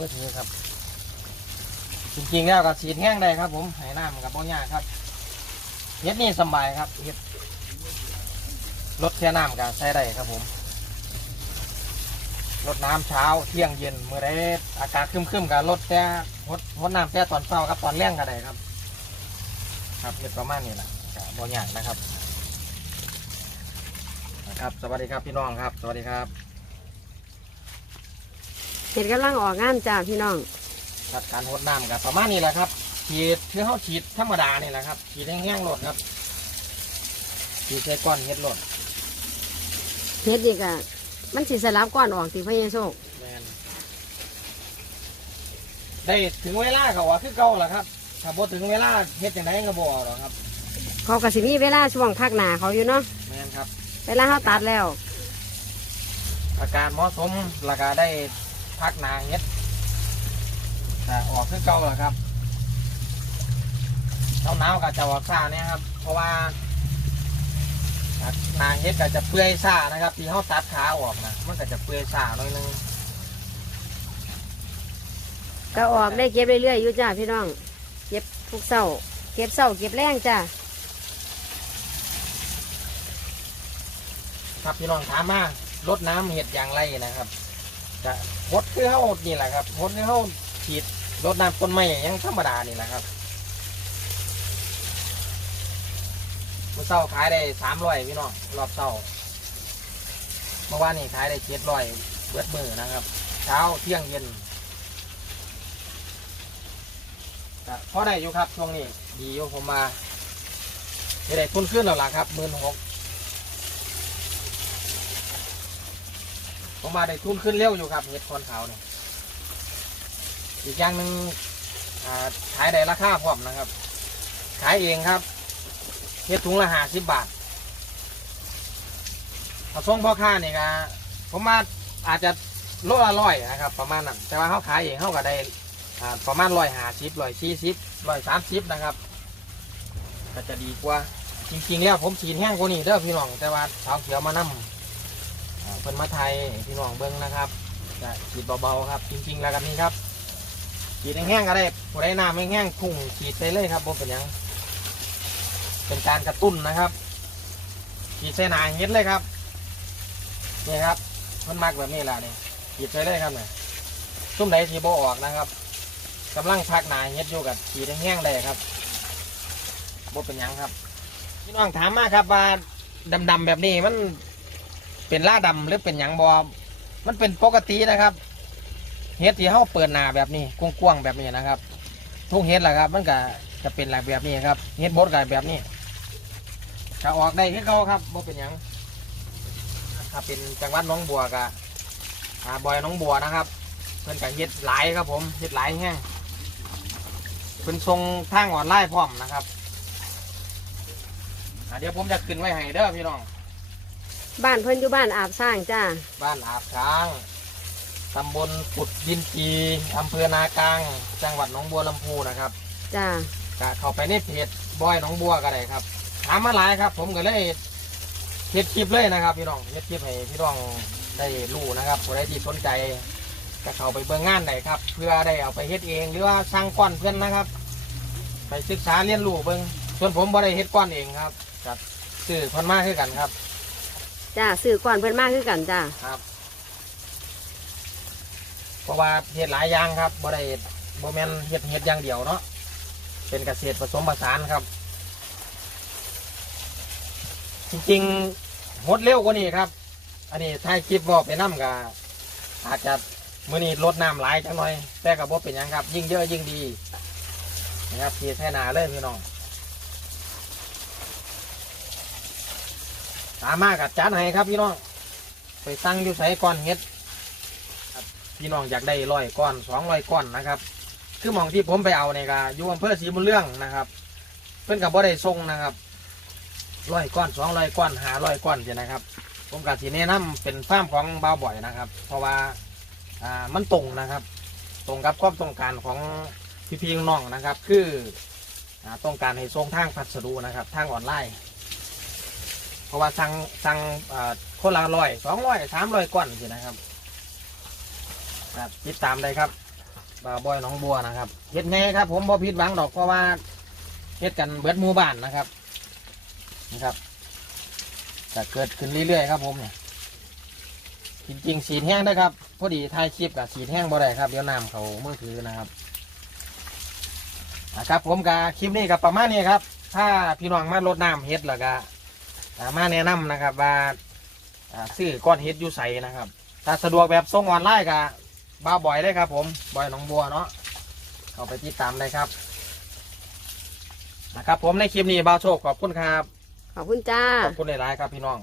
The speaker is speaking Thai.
มือถือครับ จริงๆแล้วก็ฉีดแห้งได้ครับ ผมให้น้ำกับบ่ยากครับเฮ็ดนี่สบายครับเฮ็ดลดแค่น้ำก็ใช้ได้ครับผมลดน้ำเช้าเที่ยงเย็นเมื่อไรอากาศครึมๆก็ลดแต่ลดลดน้ำแต่ตอนเช้ากับตอนแรงก็ได้ครับ ครับเฮ็ดประมาณนี้แหละก็บ่ยากนะครับ นะครับ สวัสดีครับพี่น้องครับ สวัสดีครับ เห็ดกำลังออกงานจ้าพี่น้องครับการหดน้ำกับประมาณนี้แหละครับฉีดคือเขาฉีดธรรมดานี่แหละครับฉีดแห้งๆโหลดครับฉีดใส่ก้อนเฮ็ดโหลดเห็ดอีกอะมันสิสลับก้อนออกติพระเยซูแมนได้ถึงเวลาก็ว่าคือเก่าแหละครับถ้าบ่ถึงเวลาเฮ็ดจังไดก็บ่เอาหรอกครับเขาก็สิมีเวลาช่วงพักหนาเขาอยู่เนาะแมนครับเวลาเขาตัดแล้ว อาการเหมาะสมแล้วก็ได้ พักหนาเฮ็ดแต่ออกคือเก่าแหละครับเช้าหนาวก็จะออกซ่าเนี่ยครับ เพราะว่านางเฮ็ดก็จะเปื่อยซ่านะครับที่เขาตัดขาออกนะมันก็จะเปื่อยซ่าหน่อยนึงก็ออกได้เก็บเรื่อยๆอยู่จ้าพี่น้อง เก็บทุกเศร้าเก็บเศร้าเก็บแรงจ้าครับพี่น้องถามมาลดน้ำเห็ดอย่างไรนะครับ จะพดคือเขานี่แหละครับพดคือเขาฉีดลดน้ำต้นไม้ยังธรรมดานี่แหละครับเมื่อเช้าขายได้สามร้อยพี่น้องรอบเช้าเมื่อวานนี้ขายได้เจ็ดร้อยเบิดมือนะครับ เช้าเที่ยงเย็นพอได้อยู่ครับช่วงนี้ดีอยู่ผมมาได้ทุนขึ้นแล้วล่ะครับหมื่นหก ผมมาได้ทุนขึ้นเร็วอยู่ครับเห็ดคอนขาวเนี่ยอีกอย่างหนึ่งขายได้ราคาพร้อมนะครับ ขายเองครับเห็ดถุงละห้าสิบบาทเอาส่งพ่อค้านี่ก็ผมมาอาจจะโลละร้อยนะครับ ประมาณนั้นแต่ว่าเขาขายเองเขาก็ได้ประมาณร้อยห้าสิบร้อยสี่สิบร้อยสามสิบนะครับ ก็จะดีกว่าจริงๆแล้วผมฉีดแห้งกว่านี้เด้อพี่น้องแต่ว่าสาวเขียวมานั่อ่า เพิ่นมาไทยพี่น้องเบิ้งนะครับจะฉีดเบาๆครับ จริง ๆ แล้วกันนี่ครับฉีดแห้งๆก็ได้ผู้ใดน้ำแห้งๆพุ่งฉีดไปเลยครับบ่เป็นยังเป็นการกระตุ้นนะครับฉีดใส่หนาเฮ็ดเลยครับนี่ครับมันมักแบบนี้แหละนี่ฉีดไปเลยครับเนี่ยซุ่มไหนที่บ่ออกนะครับกำลังพักหนาเฮ็ดอยู่กับฉีดแห้งๆได้ครับบ่เป็นยังครับพี่น้องถามมาครับว่าดำๆแบบนี้มัน เป็นล่าดำหรือเป็นหยังบอมันเป็นปกตินะครับ เฮ็ดที่เขาเปิดหนาแบบนี้กว้างๆแบบนี้นะครับ ทุกเฮ็ดแหละครับ มันก็จะเป็นหลักแบบนี้ครับเฮ็ดบดกับแบบนี้จะออกได้คือเขาครับบ่เป็นหยังถ้าเป็นจังหวัดหน้องบัวกับอ่าบอยหน้องบัวนะครับ เพิ่นกับเฮ็ดหลายครับผมเฮ็ดหลายแห้งเพิ่นทรงทางออนไลน์พร้อมนะครับอ่าเดี๋ยวผมจะขึ้นไว้ให้เด้อพี่น้อง บ้านเพิ่นอยู่บ้านอาบสร้างจ้า บ้านอาบช้าง ตำบลปุดดินจีอำเภอนากลาง จังหวัดหนองบัวลำพูนะครับจ้า ก็เข้าไปในเพจบอยหนองบัวก็ได้ครับ ถามมาหลายครับ ผมก็เลยเฮ็ดคลิปเลยนะครับ พี่น้องเฮ็ดคลิปให้พี่น้องได้รู้นะครับผู้ใดที่สนใจก็เข้าไปเบิ่งงานได้ครับ เพื่อได้เอาไปเฮ็ดเองหรือว่าสร้างก้อนเพื่อนนะครับ ไปศึกษาเรียนรู้เบิ่งส่วนผมบ่ได้เฮ็ดก้อนเองครับกับซื้อคนมาคือกันครับ จ้าสื่อก่อนเพิ่นมากขึ้นกันจ้าครับ เพราะว่าเห็ดหลายอย่างครับบ่ได้บ่แม่นเห็ดเห็ดอย่างเดียวเนาะเป็นเกษตรผสมผสานครับ จริงๆหดเร็วกว่านี้ครับ อันนี้ถ่ายคลิปบอกไปน้ำกับอาจจะมื่อนี้ลดน้ำหลายจังหน่อยแต่กับบ่เป็นหยังครับ ยิ่งเยอะยิ่งดีนะครับเพีแท่นาเลยพี่น้อง สามารถกับจัดให้ครับพี่น้องไปสั่งอยู่ใส่ก้อนเฮ็ดพี่น้องอยากได้ร้อยก้อนสองร้อยก้อนนะครับ คือมองที่ผมไปเอาเนี่ยก็อยู่อำเภอศรีบุญเรื่องนะครับ เพิ่นกับบ่ได้ส่งนะครับร้อยก้อนสองร้อยก้อนหาร้อยก้อนเจ้นะครับ ผมกับสีแนะนำเป็นฟาร์มของบ่าวบ่อยนะครับ เพราะว่าอ่ามันตรงนะครับ ตรงกับความต้องการของพี่ๆน้องนะครับ คืออ่าต้องการให้ส่งทางพัสดุนะครับ ทางออนไลน์ เพราะว่าสั่งสั่งคนละร้อยสองร้อยสามร้อยก้อนสินะครับครับติดตามได้ครับบ่าวบอยหนองบัวนะครับเฮ็ดไงครับ ผมบ่ผิดหวังดอกเพราะว่าเฮ็ดกันเบิดหมู่บ้านนะครับนี่ครับจะเกิดขึ้นเรื่อยๆครับ ผมเนี่ยจริงๆสีแห้งได้ครับพอดีถ่ายคลิปกับสีแห้งบ่ได้ครับเดี๋ยวน้ำเขาเมื่อถือนะครับนะครับผมกับคลิปนี้กับประมาณนี้ครับ ถ้าพี่น้องมาลดน้ำเฮ็ดแล้วก็ มาแนะนำนะครับว่าอ่าซื้อก้อนเฮ็ดอยู่ใสนะครับ ถ้าสะดวกแบบส่งออนไลน์กับบ้าวบอยเลยครับ ผมบอยหนองบัวเนาะเข้าไปติดตามเลยครับ นะครับ ผมในคลิปนี้บ้าวโชคขอบคุณครับ ขอบคุณจ้าขอบคุณหลายๆครับพี่น้อง